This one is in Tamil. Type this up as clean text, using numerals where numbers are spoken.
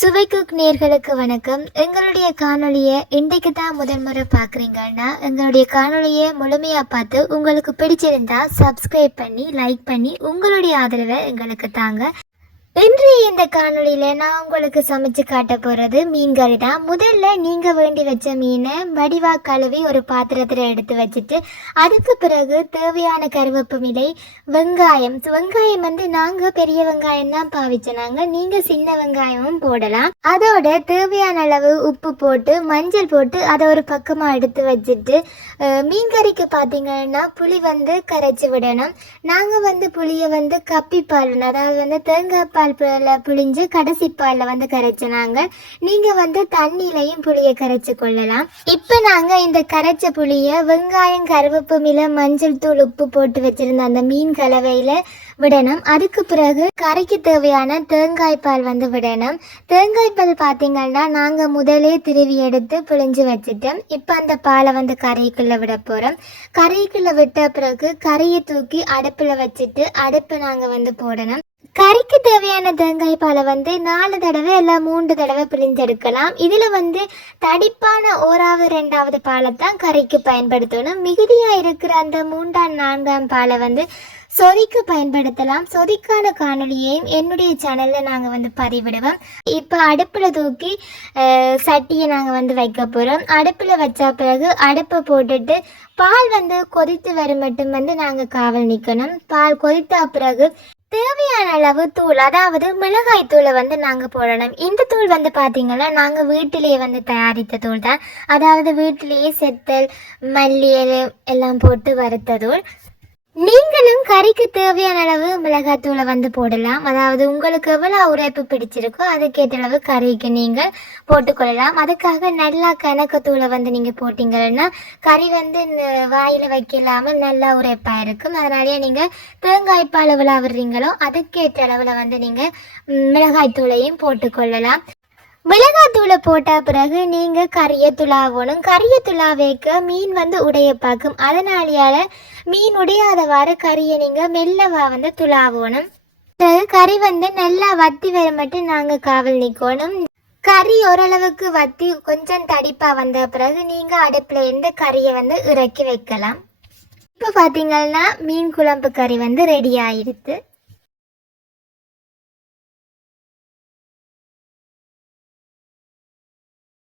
சுவைக்கு நேர்களுக்கு வணக்கம். எங்களுடைய காணொலியை இன்றைக்கு தான் முதல் முறை பார்க்குறீங்கன்னா எங்களுடைய காணொலியை முழுமையாக பார்த்து உங்களுக்கு பிடிச்சிருந்தா சப்ஸ்கிரைப் பண்ணி லைக் பண்ணி உங்களுடைய ஆதரவை எங்களுக்கு தாங்க. இன்றைய இந்த காணொலியில் நான் உங்களுக்கு சமைச்சு காட்ட போகிறது மீன் கறி தான். முதல்ல நீங்கள் வேண்டி வச்ச மீனை வடிவா கழுவி ஒரு பாத்திரத்தில் எடுத்து வச்சுட்டு அதுக்கு பிறகு தேவையான கருவேப்பிலை, வெங்காயம் வந்து நாங்கள் பெரிய வெங்காயம் தான் பாவிச்சோனாங்க, நீங்கள் சின்ன வெங்காயமும் போடலாம். அதோட தேவையான அளவு உப்பு போட்டு மஞ்சள் போட்டு அதை ஒரு பக்கமாக எடுத்து வச்சுட்டு மீன் கறிக்கு பார்த்தீங்கன்னா புளி கரைச்சி விடணும். நாங்கள் புளியை கப்பி பால், அதாவது தேங்காய் பால் புளிஞ்சு கடைசி பாலில் கரைச்சினாங்க. நீங்க தண்ணியிலையும் புளியை கரைச்சு கொள்ளலாம். இப்ப நாங்க இந்த கரைச்ச புளிய வெங்காயம், கருவேப்பிலை, மஞ்சள் தூள், உப்பு போட்டு வச்சிருந்த அந்த மீன் கலவையில விடணும். அதுக்கு பிறகு கறிக்கு தேவையான தேங்காய் பால் விடணும். தேங்காய் பால் பார்த்தீங்கன்னா நாங்க முதலே திருவி எடுத்து புளிஞ்சு வச்சுட்டோம். இப்ப அந்த பாலை கறிக்குள்ள விட போறோம். கறிக்குள்ள விட்ட பிறகு கறியை தூக்கி அடுப்புல வச்சுட்டு அடுப்பு நாங்க போடணும். கறிக்கு தேவையான தேங்காய் பாலை 4 தடவை இல்லை 3 தடவை பிழிஞ்செடுக்கலாம். இதில் தடிப்பான 1வது 2வது பாலை தான் கறிக்கு பயன்படுத்தணும். மிகுதியாக இருக்கிற அந்த 3ஆம் 4ஆம் பாலை சொதிக்கு பயன்படுத்தலாம். சொதிக்கான காணொலியையும் என்னுடைய சேனலில் நாங்கள் பதிவிடுவோம். இப்போ அடுப்பில் தூக்கி சட்டியை நாங்கள் வைக்க போகிறோம். அடுப்பில் வச்சா பிறகு அடுப்பை போட்டுட்டு பால் கொதித்து வரும் மட்டும் நாங்கள் காவல் நிற்கணும். பால் கொதித்த பிறகு தேவையான அளவு தூள், அதாவது மிளகாய் தூளை நாங்கள் போடணும். இந்த தூள் பார்த்தீங்கன்னா நாங்கள் வீட்டிலேயே தயாரித்த தூள் தான். அதாவது வீட்டிலேயே செத்தல், மல்லி எல்லாம் போட்டு வறுத்த தூள். நீங்களும் கறிக்கு தேவையான அளவு மிளகாத்தூளை போடலாம். அதாவது உங்களுக்கு எவ்வளோ உரைப்பு பிடிச்சிருக்கோ அதுக்கேற்ற அளவு கறிக்கு நீங்கள் போட்டுக்கொள்ளலாம். அதுக்காக நல்லா கணக்கத்தூளை நீங்கள் போட்டிங்கன்னா கறி வாயில் வைக்கலாமல் நல்லா உரைப்பாக இருக்கும். அதனாலேயே நீங்கள் தேங்காய்ப்பால் எவ்வளோ விடுறீங்களோ அதுக்கேற்ற அளவில் நீங்கள் மிளகாய்த்தூளையும் போட்டுக்கொள்ளலாம். மிளகாத்தூளை போட்ட பிறகு நீங்கள் கறியை துளாவணும். கறியை துளாவேக்க மீன் உடைய பார்க்கும். அதனாலேயால மீன் உடையாதவாறு கறியை நீங்கள் மெல்லவா துளாவணும். கறி நல்லா வத்தி வர மட்டும் நாங்கள் காவல் நிற்கணும். கறி ஓரளவுக்கு வத்தி கொஞ்சம் தடிப்பாக வந்த பிறகு நீங்கள் அடுப்பில் இருந்து கறியை இறக்கி வைக்கலாம். இப்போ பார்த்தீங்கன்னா மீன் குழம்பு கறி ரெடி ஆயிடுது.